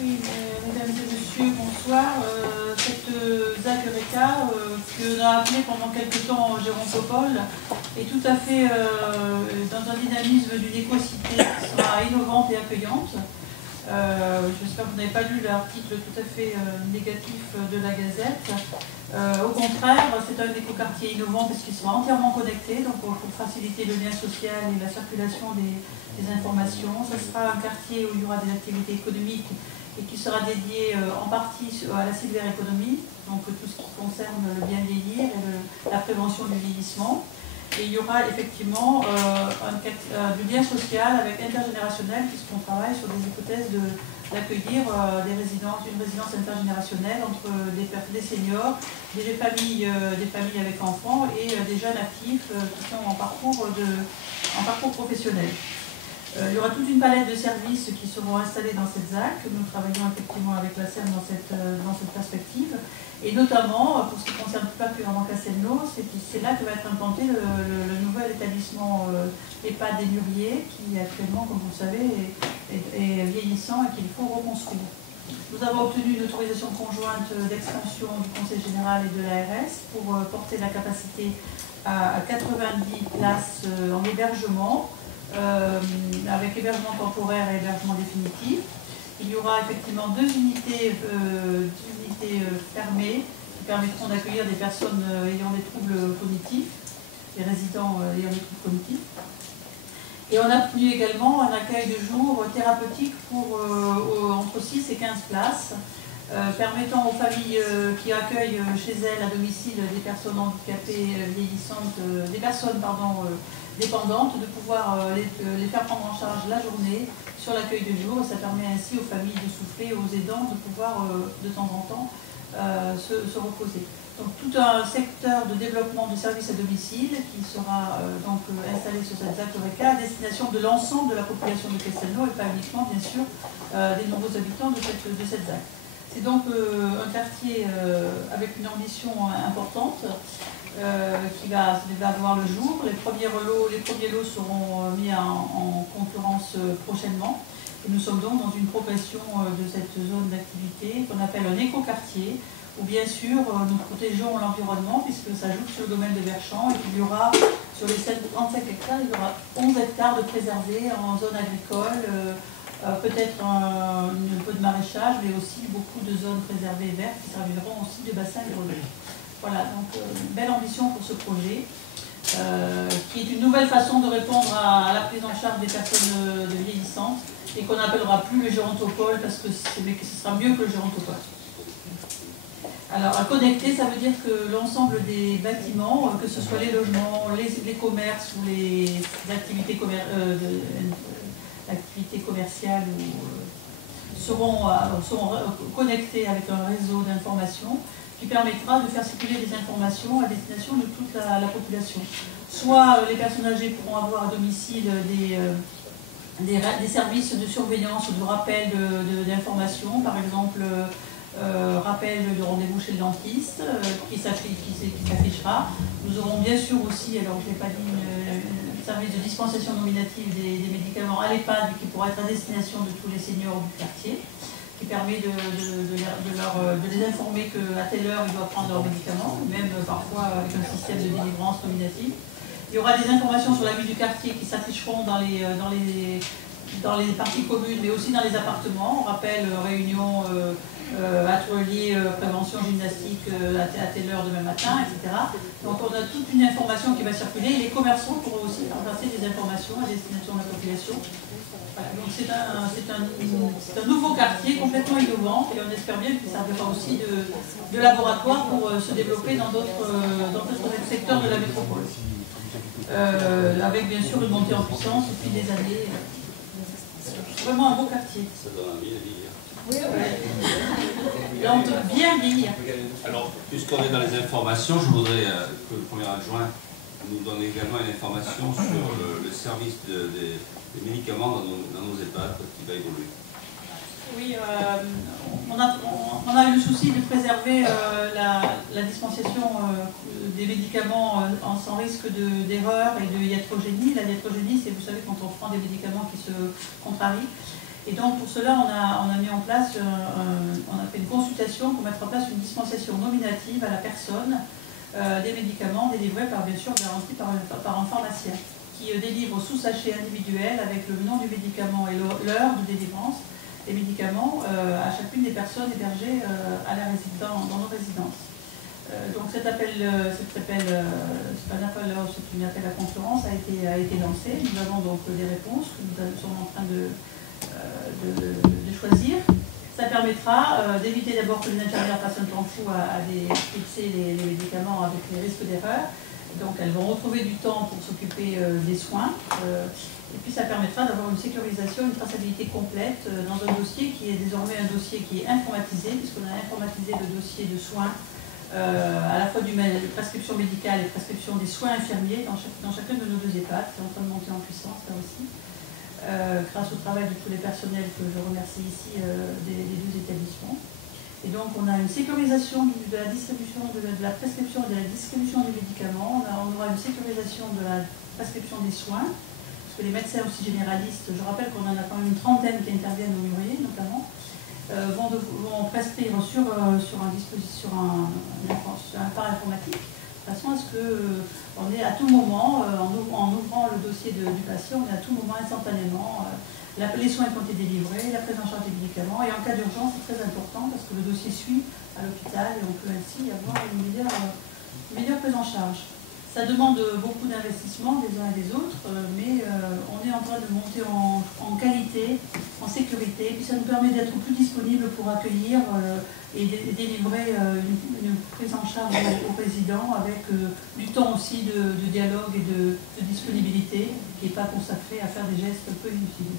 Oui, mesdames et messieurs, bonsoir. Cette ZAC Eureka, qu'on a appelée pendant quelque temps Gérontopole, est tout à fait dans un dynamisme d'une écocité qui sera innovante et accueillante. J'espère que vous n'avez pas lu l'article tout à fait négatif de la Gazette. Au contraire, c'est un écoquartier innovant parce qu'il sera entièrement connecté, donc pour faciliter le lien social et la circulation des informations. Ce sera un quartier où il y aura des activités économiques et qui sera dédié en partie à la cyberéconomie, donc tout ce qui concerne le bien vieillir et la prévention du vieillissement. Et il y aura effectivement du lien social avec intergénérationnel, puisqu'on travaille sur des hypothèses d'accueillir une résidence intergénérationnelle entre des seniors, des familles avec enfants et des jeunes actifs qui sont en parcours professionnel. Il y aura toute une palette de services qui seront installés dans cette ZAC. Nous travaillons effectivement avec la SEM dans cette perspective. Et notamment, pour ce qui concerne plus particulièrement Castelnau, c'est là que va être implanté le nouvel établissement EHPAD des Mûriers, qui actuellement, comme vous le savez, est vieillissant et qu'il faut reconstruire. Nous avons obtenu une autorisation conjointe d'extension du Conseil général et de l'ARS pour porter la capacité à 90 places en hébergement, avec hébergement temporaire et hébergement définitif. Il y aura effectivement deux unités fermées qui permettront d'accueillir des personnes ayant des troubles cognitifs, des résidents ayant des troubles cognitifs. Et on a obtenu également un accueil de jour thérapeutique pour entre 6 et 15 places, permettant aux familles qui accueillent chez elles à domicile des personnes handicapées vieillissantes, des personnes dépendantes, de pouvoir les faire prendre en charge la journée sur l'accueil de jour. Ça permet ainsi aux familles de souffler, aux aidants de pouvoir de temps en temps se reposer. Donc tout un secteur de développement de services à domicile qui sera installé sur cette ZAC Eureka à destination de l'ensemble de la population de Castelnau et pas uniquement bien sûr des nouveaux habitants de cette ZAC. C'est donc un quartier avec une ambition importante qui va voir le jour. Les premiers lots seront mis en concurrence prochainement. Et nous sommes donc dans une progression de cette zone d'activité qu'on appelle un écoquartier, où bien sûr nous protégeons l'environnement puisque ça joue sur le domaine de Verchamp et qu'il y aura sur les 35 hectares, il y aura 11 hectares de préservés en zone agricole, peut-être un peu de maraîchage, mais aussi beaucoup de zones préservées vertes qui serviront aussi de bassin hydrologique. Voilà, donc une belle ambition pour ce projet, qui est une nouvelle façon de répondre à la prise en charge des personnes vieillissantes et qu'on n'appellera plus le gérontopole parce que ce sera mieux que le gérontopole. Alors, à connecter, ça veut dire que l'ensemble des bâtiments, que ce soit les logements, les commerces ou les activités commerciales, seront connectés avec un réseau d'information qui permettra de faire circuler des informations à destination de toute la population. Soit les personnes âgées pourront avoir à domicile des services de surveillance ou de rappel d'informations, par exemple rappel de rendez-vous chez le dentiste qui s'affichera. Nous aurons bien sûr aussi, alors je n'ai pas dit, un service de dispensation nominative des médicaments à l'EHPAD qui pourra être à destination de tous les seniors du quartier, qui permet de les informer qu'à telle heure ils doivent prendre leurs médicaments, même parfois avec un système de délivrance nominative. Il y aura des informations sur la vie du quartier qui s'afficheront dans les parties communes, mais aussi dans les appartements. On rappelle réunion, atelier, prévention gymnastique à telle heure demain matin, etc. Donc on a toute une information qui va circuler. Et les commerçants pourront aussi passer des informations à destination de la population. Voilà, donc c'est un nouveau quartier complètement innovant et on espère bien qu'il servira aussi de laboratoire pour se développer dans d'autres secteurs de la métropole. Avec bien sûr une montée en puissance au fil des années. Vraiment un beau quartier. Ça donne envie de vieillir. Oui, oui. Là, on peut bien vieillir. Alors, puisqu'on est dans les informations, je voudrais que le premier adjoint nous donne également une information sur le service des médicaments dans nos EHPAD qui va évoluer. Oui, on a eu le souci de préserver la dispensation des médicaments sans risque d'erreur et de iatrogénie. La iatrogénie, c'est, vous savez, quand on prend des médicaments qui se contrarient. Et donc pour cela, on a mis en place, on a fait une consultation pour mettre en place une dispensation nominative à la personne des médicaments délivrés bien sûr garantis par un pharmacien, qui délivre sous sachet individuel avec le nom du médicament et l'heure de délivrance des médicaments à chacune des personnes hébergées dans nos résidences. Donc cet appel, c'est pas un appel, c'est une appel à concurrence, a été lancé. Nous avons donc des réponses que nous sommes en train de choisir. Ça permettra d'éviter d'abord que les infirmières fassent un temps fou à fixer les médicaments avec les risques d'erreur. Donc elles vont retrouver du temps pour s'occuper des soins. Et puis ça permettra d'avoir une sécurisation, une traçabilité complète dans un dossier qui est désormais un dossier qui est informatisé, puisqu'on a informatisé le dossier de soins à la fois de prescription médicale et prescription des soins infirmiers dans chacun de nos 2 EHPAD. C'est en train de monter en puissance là aussi. Grâce au travail de tous les personnels que je remercie ici des 2 établissements. Et donc on a une sécurisation de la distribution, de la prescription et de la distribution des médicaments. On aura une sécurisation de la prescription des soins, parce que les médecins aussi généralistes, je rappelle qu'on en a quand même une trentaine qui interviennent au Murier notamment, vont prescrire sur un appareil informatique, de façon à ce qu'on est à tout moment, en ouvrant le dossier du patient, on est à tout moment instantanément les soins qui ont été délivrés, la prise en charge des médicaments, et en cas d'urgence, c'est très important parce que le dossier suit à l'hôpital et on peut ainsi avoir une meilleure prise en charge. Ça demande beaucoup d'investissement des uns et des autres, mais on est en train de monter en qualité, en sécurité, et puis ça nous permet d'être plus disponible pour accueillir et délivrer une prise en charge aux résidents avec du temps aussi de dialogue et de disponibilité qui n'est pas consacré à faire des gestes peu inutiles.